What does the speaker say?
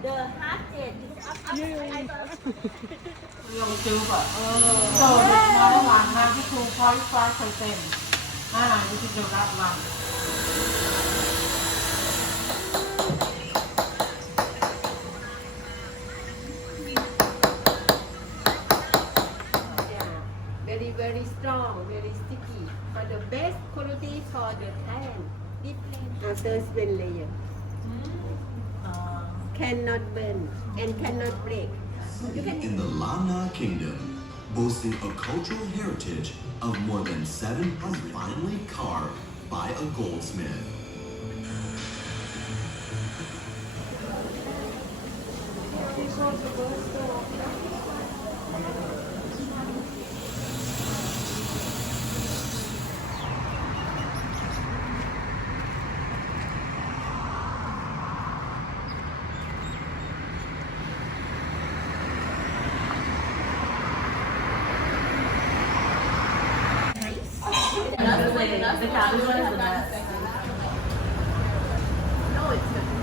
The heart rate is Dùng chưa vậy? Rồi được nói là 92.5%. Này thì được lại là very strong, very sticky. For the best quality for the Thailand, deep after spin layer. Cannot burn and cannot break. In the Lana Kingdom, boasting a cultural heritage of more than 700 finely carved by a goldsmith. the capital is the best. No, it's not.